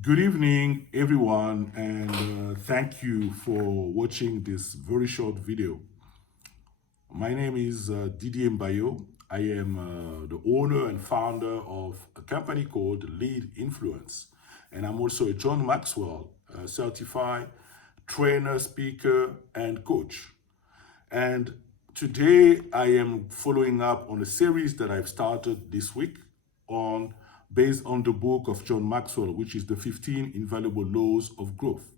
Good evening, everyone, and thank you for watching this very short video. My name is Didier Mbayo. I am the owner and founder of a company called Lead Influence, and I'm also a John Maxwell certified trainer, speaker, and coach. And today I am following up on a series that I've started this week on based on the book of John Maxwell, which is the 15 Invaluable Laws of Growth.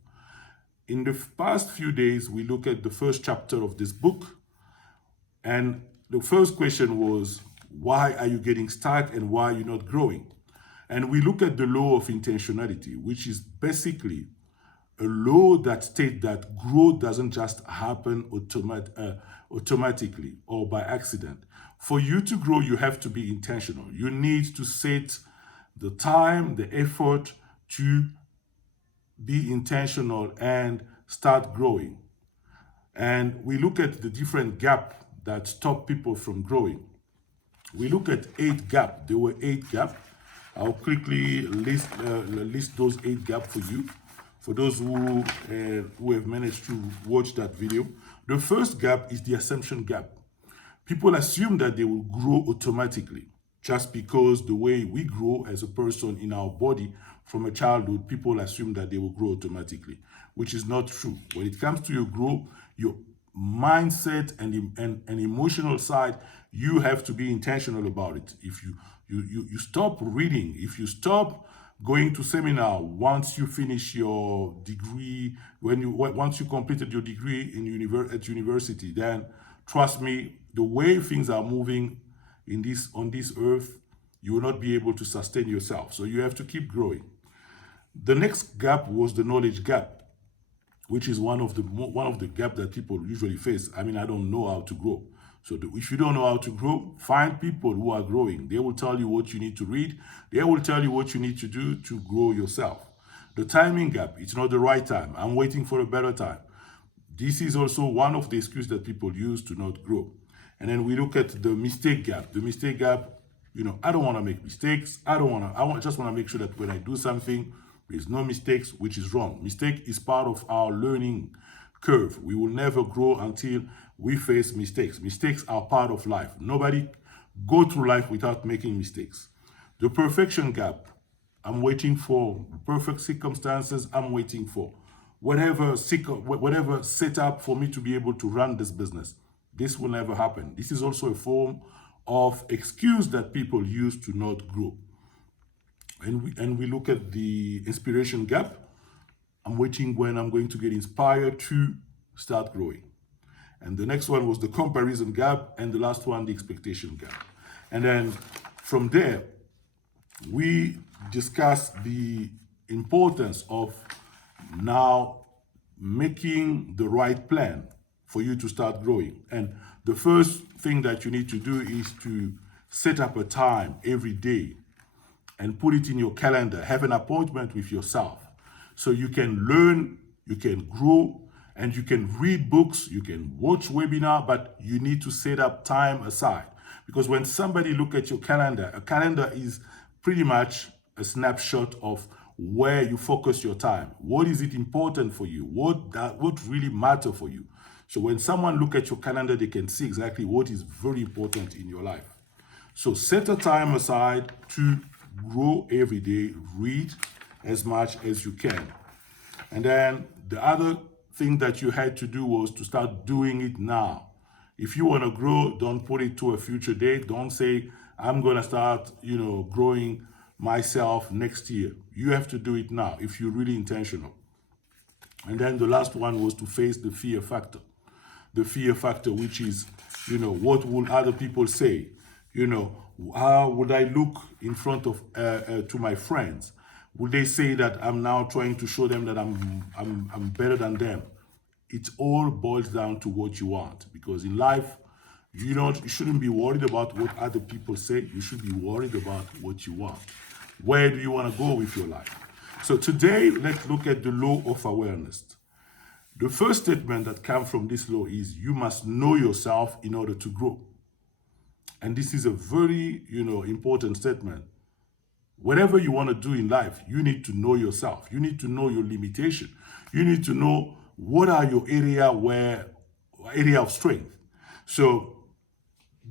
In the past few days, we look at the first chapter of this book, and the first question was, why are you getting stuck and why are you not growing? And we look at the law of intentionality, which is basically a law that states that growth doesn't just happen automatically or by accident. For you to grow, you have to be intentional. You need to set the time, the effort to be intentional and start growing. And we look at the different gaps that stop people from growing. We look at 8 gaps. There were 8 gaps. I'll quickly list those 8 gaps for you. For those who have managed to watch that video. The first gap is the assumption gap. People assume that they will grow automatically just because the way we grow as a person in our body from a childhood, people assume that they will grow automatically, which is not true. When it comes to your growth, your mindset and emotional side, you have to be intentional about it. If you stop reading, if you stop going to seminar once you finish your degree, once you completed your degree at university, then trust me, the way things are moving on this earth, you will not be able to sustain yourself. So you have to keep growing. The next gap was the knowledge gap, which is one of the gaps that people usually face. I mean, I don't know how to grow. So if you don't know how to grow, find people who are growing. They will tell you what you need to read. They will tell you what you need to do to grow yourself. The timing gap, it's not the right time. I'm waiting for a better time. This is also one of the excuses that people use to not grow. And then we look at the mistake gap. The mistake gap, I don't want to make mistakes. I just want to make sure that when I do something, there's no mistakes, which is wrong. Mistake is part of our learning curve. We will never grow until we face mistakes. Mistakes are part of life. Nobody go through life without making mistakes. The perfection gap, I'm waiting for perfect circumstances. I'm waiting for whatever setup for me to be able to run this business. This will never happen. This is also a form of excuse that people use to not grow. And we look at the inspiration gap. I'm waiting when I'm going to get inspired to start growing. And the next one was the comparison gap, and the last one, the expectation gap. And then from there, we discuss the importance of now making the right plan for you to start growing. And the first thing that you need to do is to set up a time every day and put it in your calendar. Have an appointment with yourself so you can learn, you can grow, and you can read books, you can watch webinar, but you need to set up time aside. Because when somebody look at your calendar, a calendar is pretty much a snapshot of where you focus your time. What is it important for you? What really matter for you? So when someone look at your calendar, they can see exactly what is very important in your life. So set a time aside to grow every day, read as much as you can. And then the other thing that you had to do was to start doing it now. If you want to grow, don't put it to a future date. Don't say, I'm going to start, growing myself next year. You have to do it now if you're really intentional. And then the last one was to face the fear factor. The fear factor, which is, what will other people say? How would I look in front of to my friends? Would they say that I'm now trying to show them that I'm better than them? It all boils down to what you want, because in life, you shouldn't be worried about what other people say. You should be worried about what you want. Where do you want to go with your life? So today, let's look at the law of awareness. The first statement that comes from this law is you must know yourself in order to grow. And this is a very, important statement. Whatever you want to do in life, you need to know yourself. You need to know your limitation. You need to know what are your area of strength. So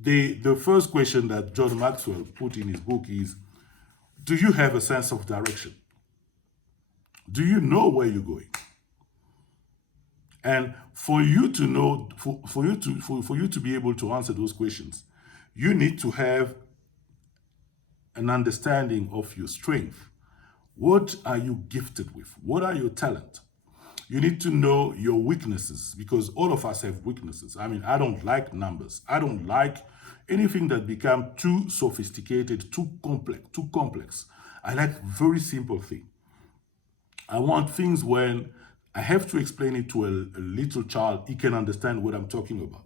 the first question that John Maxwell put in his book is, do you have a sense of direction? Do you know where you're going? And for you to know, for you to be able to answer those questions, you need to have an understanding of your strength. What are you gifted with? What are your talents? You need to know your weaknesses, because all of us have weaknesses. I mean, I don't like numbers. I don't like anything that become too sophisticated, too complex. I like very simple things. I want things when I have to explain it to a little child, he can understand what I'm talking about.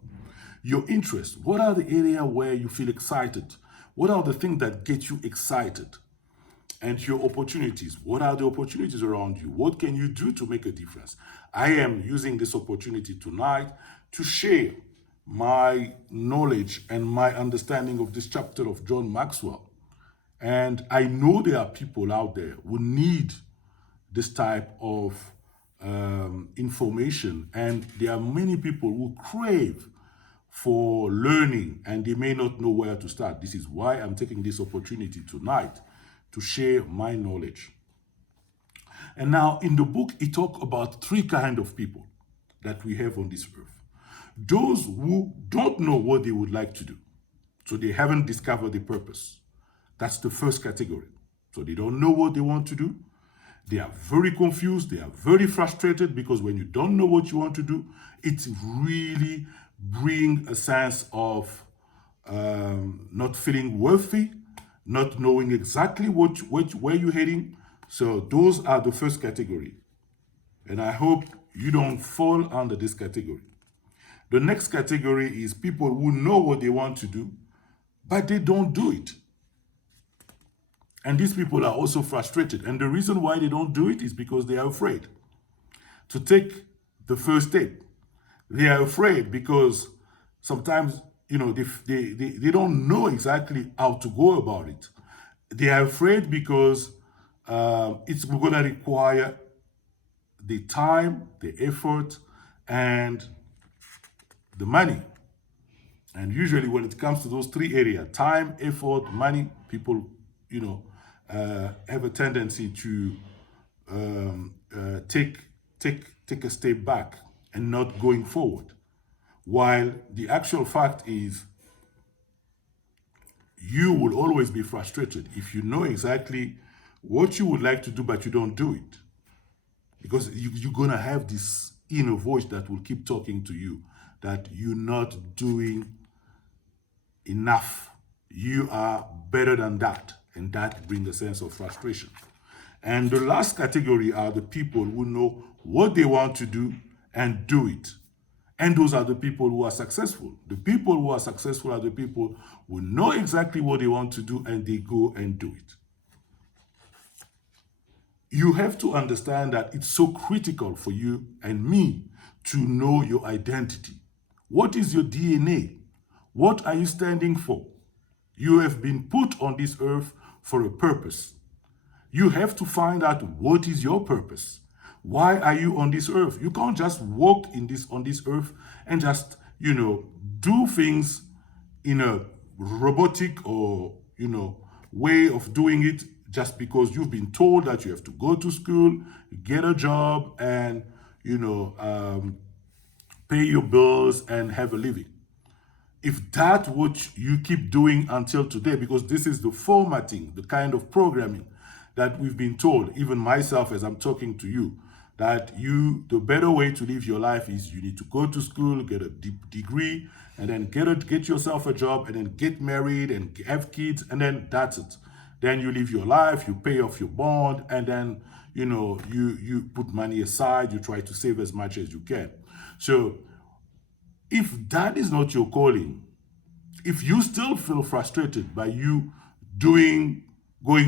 Your interests. What are the area where you feel excited? What are the things that get you excited? And your opportunities. What are the opportunities around you? What can you do to make a difference? I am using this opportunity tonight to share my knowledge and my understanding of this chapter of John Maxwell. And I know there are people out there who need this type of information. And there are many people who crave for learning and they may not know where to start. This is why I'm taking this opportunity tonight to share my knowledge. And now in the book, it talks about three kinds of people that we have on this earth. Those who don't know what they would like to do, so they haven't discovered the purpose. That's the first category. So they don't know what they want to do. They are very confused. They are very frustrated, because when you don't know what you want to do, it really brings a sense of not feeling worthy, not knowing exactly where you're heading. So those are the first category. And I hope you don't fall under this category. The next category is people who know what they want to do, but they don't do it. And these people are also frustrated. And the reason why they don't do it is because they are afraid to take the first step. They are afraid because sometimes, they don't know exactly how to go about it. They are afraid because it's going to require the time, the effort, and the money. And usually when it comes to those three areas, time, effort, money, people, have a tendency to take a step back and not going forward. While the actual fact is, you will always be frustrated if you know exactly what you would like to do, but you don't do it. Because you're going to have this inner voice that will keep talking to you that you're not doing enough. You are better than that. And that brings a sense of frustration. And the last category are the people who know what they want to do and do it. And those are the people who are successful. The people who are successful are the people who know exactly what they want to do and they go and do it. You have to understand that it's so critical for you and me to know your identity. What is your DNA? What are you standing for? You have been put on this earth for a purpose. You have to find out what is your purpose. Why are you on this earth? You can't just walk on this earth and just, do things in a robotic or, way of doing it just because you've been told that you have to go to school, get a job, and, pay your bills and have a living. If that's what you keep doing until today, because this is the formatting, the kind of programming that we've been told, even myself as I'm talking to you, that the better way to live your life is you need to go to school, get a degree, and then get yourself a job, and then get married and have kids, and then that's it. Then you live your life, you pay off your bond, and then you put money aside, you try to save as much as you can. So if that is not your calling, if you still feel frustrated by you going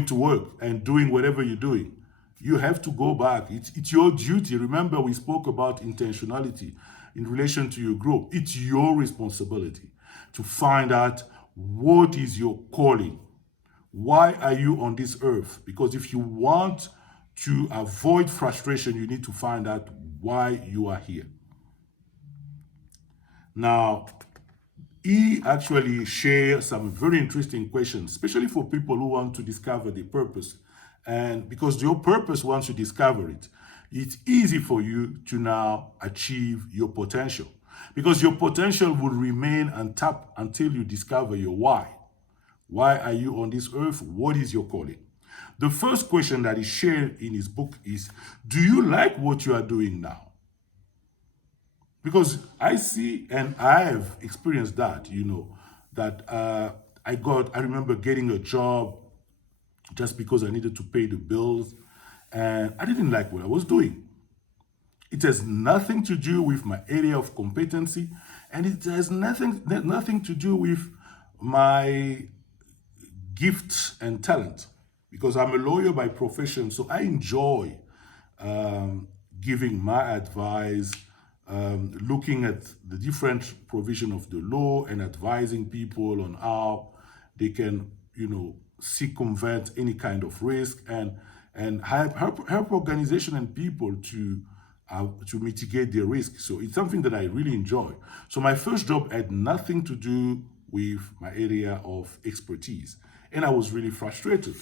to work and doing whatever you're doing, you have to go back. It's your duty. Remember, we spoke about intentionality in relation to your growth. It's your responsibility to find out what is your calling. Why are you on this earth? Because if you want to avoid frustration, you need to find out why you are here. Now, he actually shares some very interesting questions, especially for people who want to discover their purpose. And because your purpose, once you discover it, it's easy for you to now achieve your potential. Because your potential will remain untapped until you discover your why. Why are you on this earth? What is your calling? The first question that is shared in his book is, do you like what you are doing now? Because I see and I have experienced that, that I remember getting a job just because I needed to pay the bills, and I didn't like what I was doing. It has nothing to do with my area of competency, and it has nothing to do with my gifts and talent, because I'm a lawyer by profession, so I enjoy giving my advice, looking at the different provision of the law and advising people on how they can, circumvent any kind of risk, and help organization and people to mitigate their risk. So it's something that I really enjoy. So my first job had nothing to do with my area of expertise, and I was really frustrated.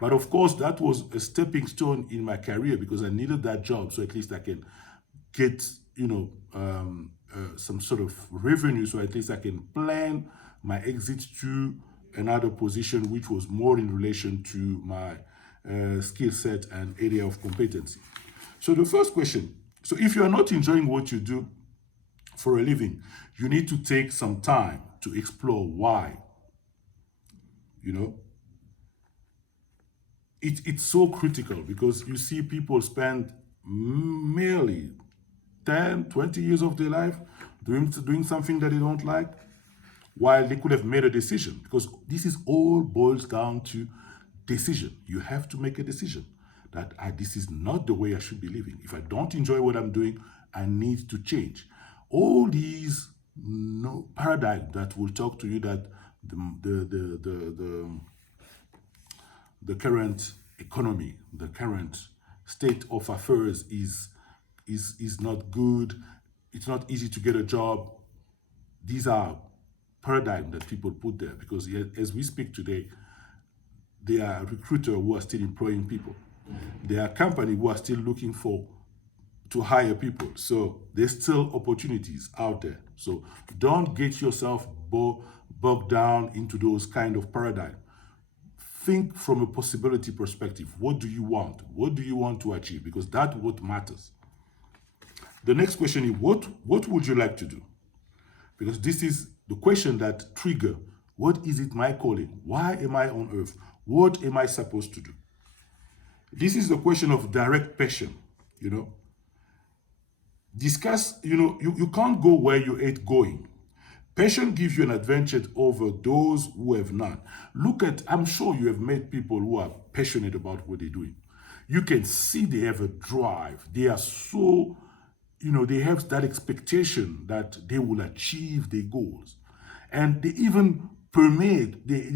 But of course, that was a stepping stone in my career because I needed that job, so at least I can get some sort of revenue, so at least I can plan my exit to another position which was more in relation to my skill set and area of competency. So the first question, so if you are not enjoying what you do for a living, you need to take some time to explore why. It's so critical because you see people spend merely 10, 20 years of their life doing something that they don't like, while they could have made a decision, because this is all boils down to decision. You have to make a decision that this is not the way I should be living. If I don't enjoy what I'm doing, I need to change. All these paradigms that will talk to you that the current economy, the current state of affairs is not good. It's not easy to get a job. These are paradigms that people put there because as we speak today, there are recruiters who are still employing people. There are companies who are still looking to hire people. So there's still opportunities out there. So don't get yourself bogged down into those kind of paradigms. Think from a possibility perspective. What do you want? What do you want to achieve? Because that's what matters. The next question is, what would you like to do? Because this is the question that triggers, what is it my calling? Why am I on earth? What am I supposed to do? This is the question of direct passion, Discuss, you can't go where you ain't going. Passion gives you an advantage over those who have none. I'm sure you have met people who are passionate about what they're doing. You can see they have a drive. They are so, they have that expectation that they will achieve their goals. And they even permeate the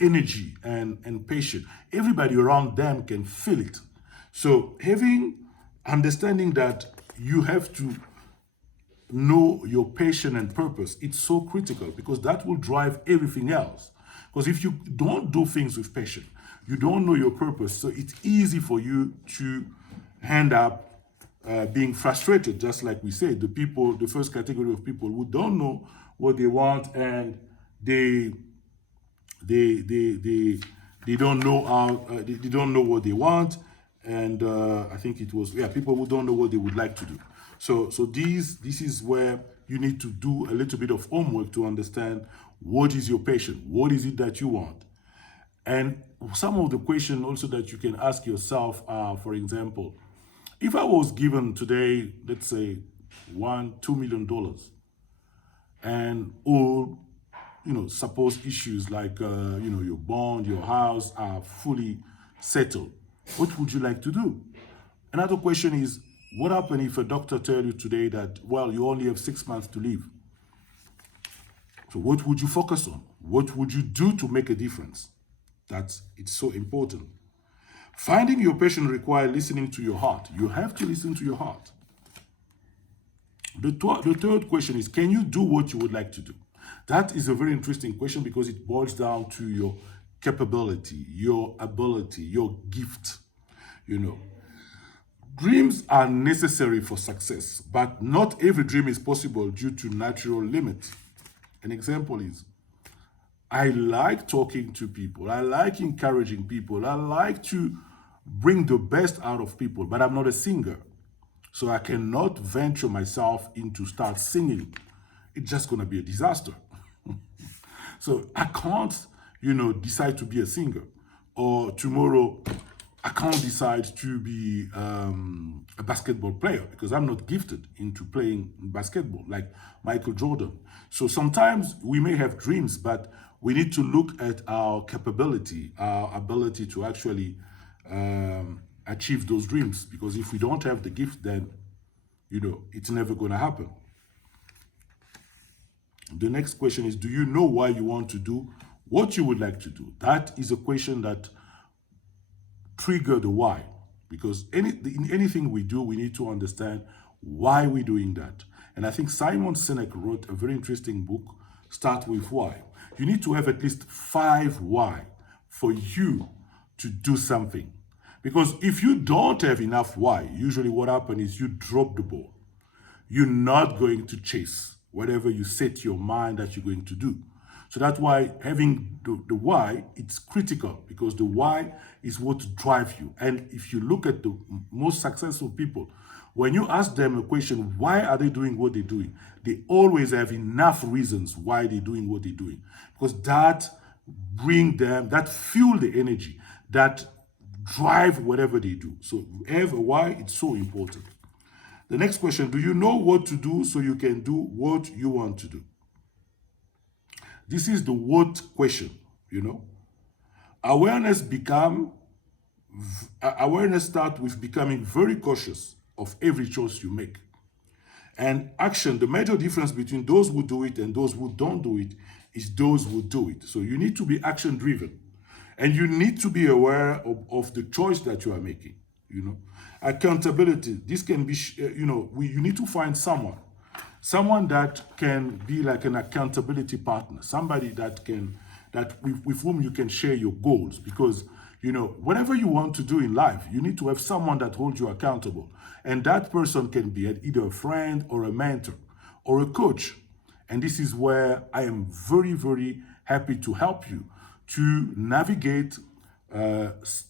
energy and passion. Everybody around them can feel it. So understanding that you have to know your passion and purpose, it's so critical because that will drive everything else. Because if you don't do things with passion, you don't know your purpose, so it's easy for you to end up being frustrated, just like we said. The first category of people who don't know what they want and they don't know how they don't know what they want, and I think it was people who don't know what they would like to do. So this is where you need to do a little bit of homework to understand what is your passion, what is it that you want. And some of the questions also that you can ask yourself are, for example, if I was given today, let's say $2 million, and all suppose issues like your bond, your house are fully settled, what would you like to do? Another question is, what happens if a doctor tells you today that, well, you only have 6 months to live? So what would you focus on? What would you do to make a difference? It's so important. Finding your passion requires listening to your heart. You have to listen to your heart. The third question is, can you do what you would like to do? That is a very interesting question because it boils down to your capability, your ability, your gift. You know, dreams are necessary for success, but not every dream is possible due to natural limits. An example is, I like talking to people. I like encouraging people. I like to bring the best out of people, but I'm not a singer. So I cannot venture myself into start singing. It's just going to be a disaster. So I can't, decide to be a singer. Or tomorrow, I can't decide to be a basketball player because I'm not gifted into playing basketball like Michael Jordan. So sometimes we may have dreams, but we need to look at our capability, our ability to actually achieve those dreams. Because if we don't have the gift, then, it's never going to happen. The next question is, do you know why you want to do what you would like to do? That is a question that trigger the why, because in anything we do, we need to understand why we're doing that. And I think Simon Sinek wrote a very interesting book, Start With Why. You need to have at least 5 why for you to do something. Because if you don't have enough why, usually what happens is you drop the ball. You're not going to chase whatever you set your mind that you're going to do. So that's why having the why, it's critical, because the why is what drives you. And if you look at the most successful people, when you ask them a question, why are they doing what they're doing? They always have enough reasons why they're doing what they're doing. Because that bring them, that fuel the energy, that drive whatever they do. So have a why, it's so important. The next question, do you know what to do so you can do what you want to do? This is the what question, Awareness starts with becoming very cautious of every choice you make. And action, the major difference between those who do it and those who don't do it is those who do it. So you need to be action driven. And you need to be aware of the choice that you are making, Accountability, this can be, you need to find someone that can be like an accountability partner, somebody with whom you can share your goals. Because, whatever you want to do in life, you need to have someone that holds you accountable. And that person can be either a friend or a mentor or a coach. And this is where I am very, very happy to help you to navigate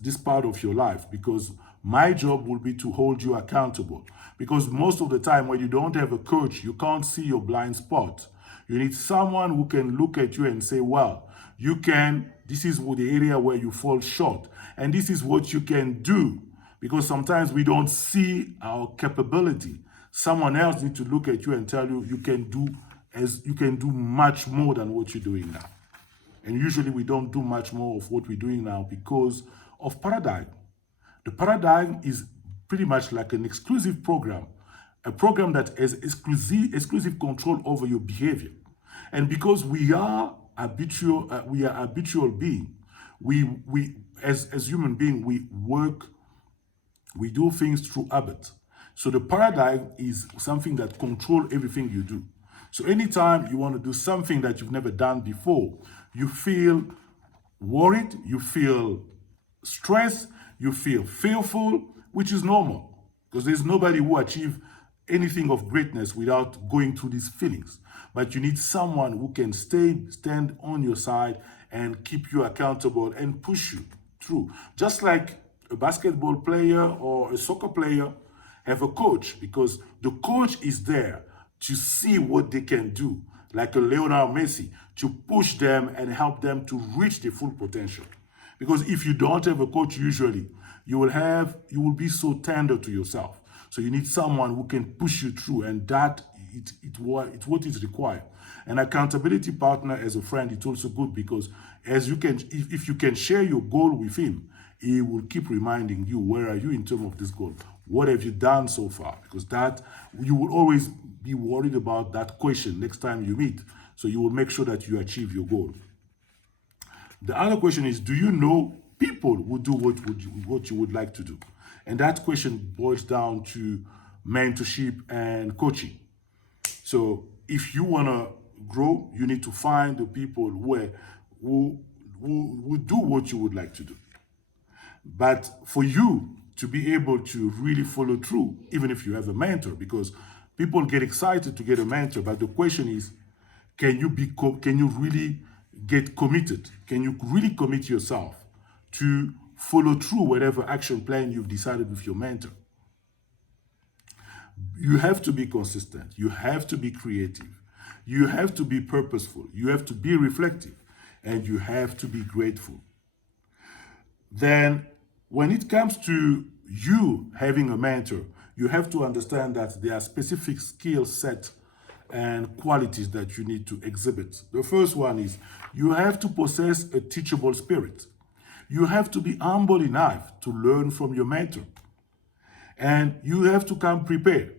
this part of your life, because my job will be to hold you accountable. Because most of the time when you don't have a coach, you can't see your blind spot. You need someone who can look at you and say, well, this is the area where you fall short. And this is what you can do. Because sometimes we don't see our capability. Someone else needs to look at you and tell you, you can do much more than what you're doing now. And usually we don't do much more of what we're doing now because of paradigm. The paradigm is pretty much like an exclusive program, a program that has exclusive control over your behavior. And because we are habitual being, we as human being, we do things through habit. So the paradigm is something that controls everything you do. So anytime you want to do something that you've never done before, you feel worried, you feel stressed, you feel fearful, which is normal, because there's nobody who achieves anything of greatness without going through these feelings. But you need someone who can stand on your side and keep you accountable and push you through. Just like a basketball player or a soccer player have a coach, because the coach is there to see what they can do, like a Lionel Messi, to push them and help them to reach their full potential. Because if you don't have a coach, usually you will be so tender to yourself. So you need someone who can push you through, and that it's what is required. An accountability partner as a friend, it's also good, because if you can share your goal with him, he will keep reminding you, where are you in terms of this goal? What have you done so far? Because that you will always be worried about that question next time you meet. So you will make sure that you achieve your goal. The other question is, do you know people who do what you would like to do? And that question boils down to mentorship and coaching. So if you want to grow, you need to find the people who do what you would like to do. But for you to be able to really follow through, even if you have a mentor, because people get excited to get a mentor, but the question is, can you really get committed? Can you really commit yourself to follow through whatever action plan you've decided with your mentor? You have to be consistent. You have to be creative. You have to be purposeful. You have to be reflective. And you have to be grateful. Then, when it comes to you having a mentor, you have to understand that there are specific skill sets and qualities that you need to exhibit. The first one is you have to possess a teachable spirit. You have to be humble enough to learn from your mentor. And you have to come prepared.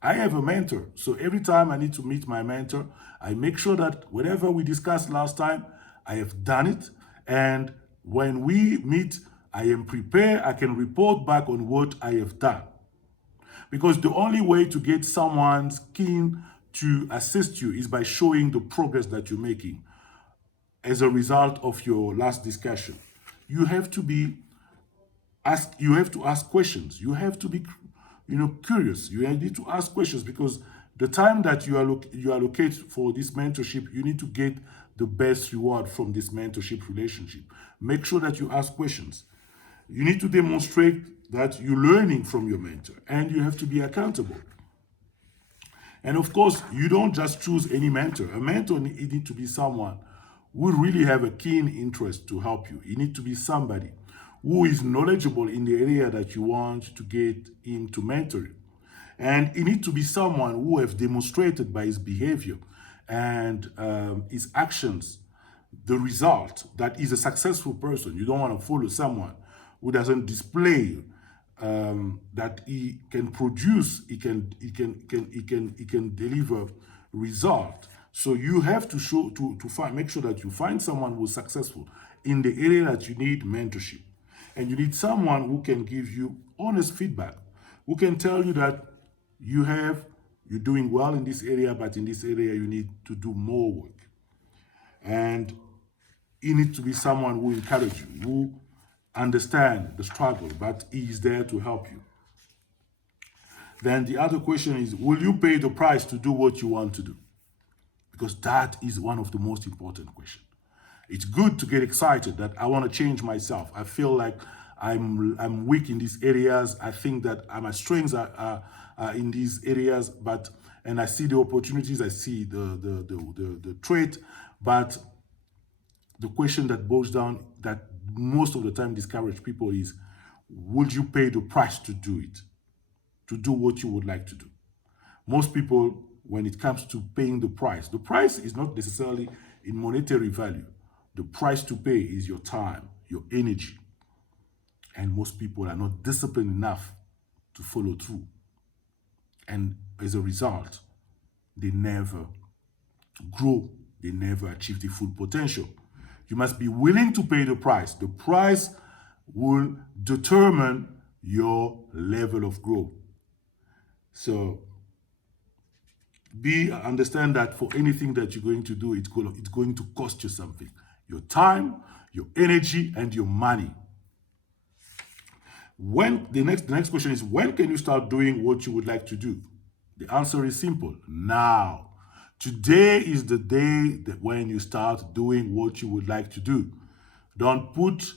I have a mentor, so every time I need to meet my mentor, I make sure that whatever we discussed last time, I have done it. And when we meet, I am prepared. I can report back on what I have done. Because the only way to get someone's keen to assist you is by showing the progress that you're making as a result of your last discussion. You have to ask questions. You have to be curious. You need to ask questions, because the time that you allocate for this mentorship, you need to get the best reward from this mentorship relationship. Make sure that you ask questions. You need to demonstrate that you're learning from your mentor, and you have to be accountable. And of course, you don't just choose any mentor. A mentor needs to be someone who really have a keen interest to help you. You need to be somebody who is knowledgeable in the area that you want to get into mentoring. And it needs to be someone who has demonstrated by his behavior and his actions the result that is a successful person. You don't want to follow someone who doesn't display that he can produce, he can deliver result. So you have to make sure that you find someone who's successful in the area that you need mentorship. And you need someone who can give you honest feedback, who can tell you that you're doing well in this area, but in this area you need to do more work. And you need to be someone who encourages you, who understands the struggle, but he is there to help you. Then the other question is, will you pay the price to do what you want to do? Because that is one of the most important questions. It's good to get excited that I want to change myself. I feel like I'm weak in these areas. I think that my strengths are in these areas, and I see the opportunities, I see the trait, but the question that boils down, that most of the time discourage people, is, would you pay the price to do it? To do what you would like to do? Most people, when it comes to paying the price is not necessarily in monetary value. The price to pay is your time, your energy. And most people are not disciplined enough to follow through. And as a result, they never grow. They never achieve the full potential. You must be willing to pay the price. The price will determine your level of growth. So understand that for anything that you're going to do, it's going to cost you something. Your time, your energy, and your money. The next question is, when can you start doing what you would like to do? The answer is simple: now. Today is the day when you start doing what you would like to do. Don't put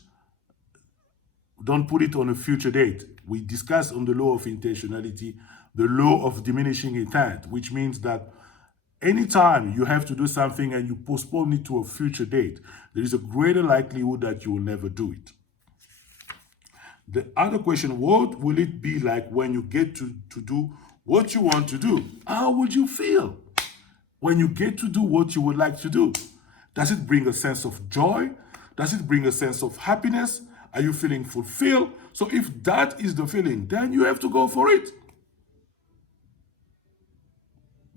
it on a future date. We discussed on the law of intentionality, the law of diminishing intent, which means that anytime you have to do something and you postpone it to a future date, there is a greater likelihood that you will never do it. The other question, what will it be like when you get to do what you want to do? How would you feel when you get to do what you would like to do? Does it bring a sense of joy? Does it bring a sense of happiness? Are you feeling fulfilled? So if that is the feeling, then you have to go for it.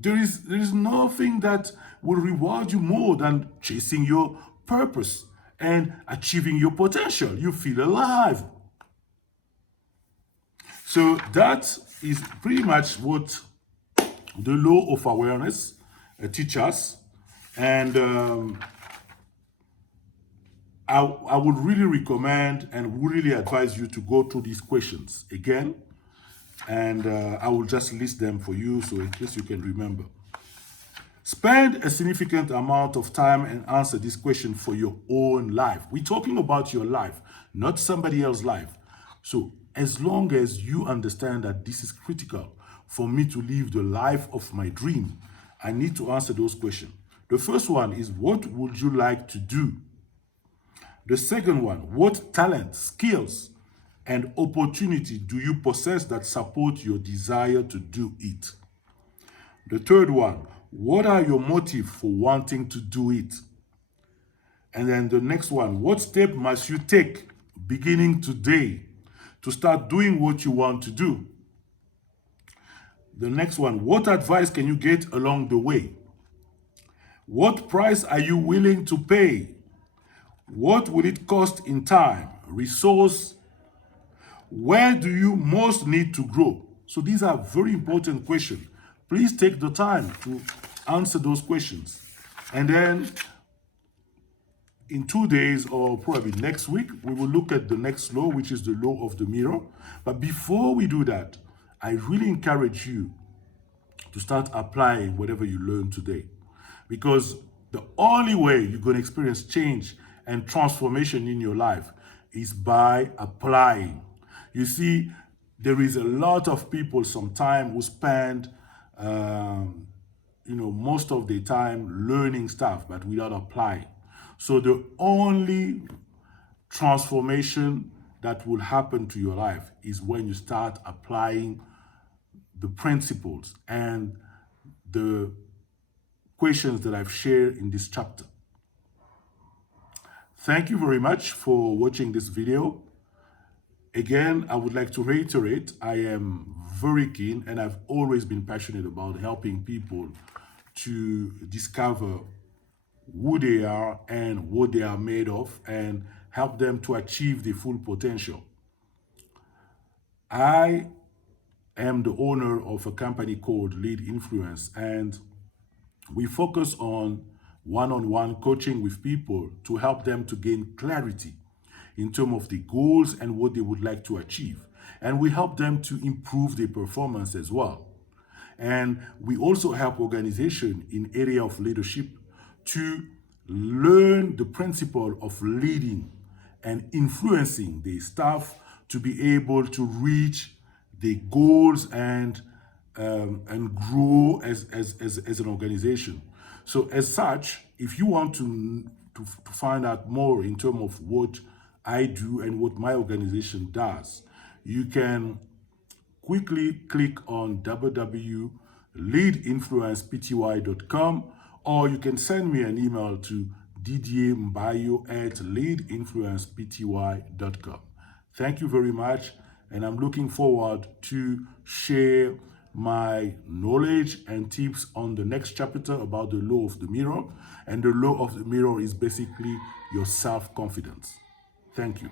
There is nothing that will reward you more than chasing your purpose and achieving your potential. You feel alive. So that is pretty much what the law of awareness teaches us. And I would really recommend and would really advise you to go through these questions again. And I will just list them for you so in case you can remember. Spend a significant amount of time and answer this question for your own life. We're talking about your life, not somebody else's life. So as long as you understand that this is critical for me to live the life of my dream, I need to answer those questions. The first one is, what would you like to do? The second one, what talent, skills, and opportunity do you possess that support your desire to do it? The third one, what are your motives for wanting to do it? And then the next one, what step must you take beginning today to start doing what you want to do? The next one, what advice can you get along the way? What price are you willing to pay? What will it cost in time, resource? Where do you most need to grow? So these are very important questions. Please take the time to answer those questions. And then in 2 days or probably next week, we will look at the next law, which is the law of the mirror. But before we do that, I really encourage you to start applying whatever you learned today. Because the only way you're going to experience change and transformation in your life is by applying. You see, there is a lot of people sometimes who spend most of the time learning stuff, but without applying. So the only transformation that will happen to your life is when you start applying the principles and the questions that I've shared in this chapter. Thank you very much for watching this video. Again, I would like to reiterate, I am very keen and I've always been passionate about helping people to discover who they are and what they are made of and help them to achieve their full potential. I am the owner of a company called Lead Influence, and we focus on one-on-one coaching with people to help them to gain clarity in terms of the goals and what they would like to achieve. And we help them to improve their performance as well. And we also help organizations in area of leadership to learn the principle of leading and influencing the staff to be able to reach the goals and grow as an organization. So as such, if you want to find out more in terms of what I do and what my organization does, you can quickly click on www.leadinfluencepty.com, or you can send me an email to didiermbayo@leadinfluencepty.com. Thank you very much, and I'm looking forward to share my knowledge and tips on the next chapter about the law of the mirror. And the law of the mirror is basically your self-confidence. Thank you.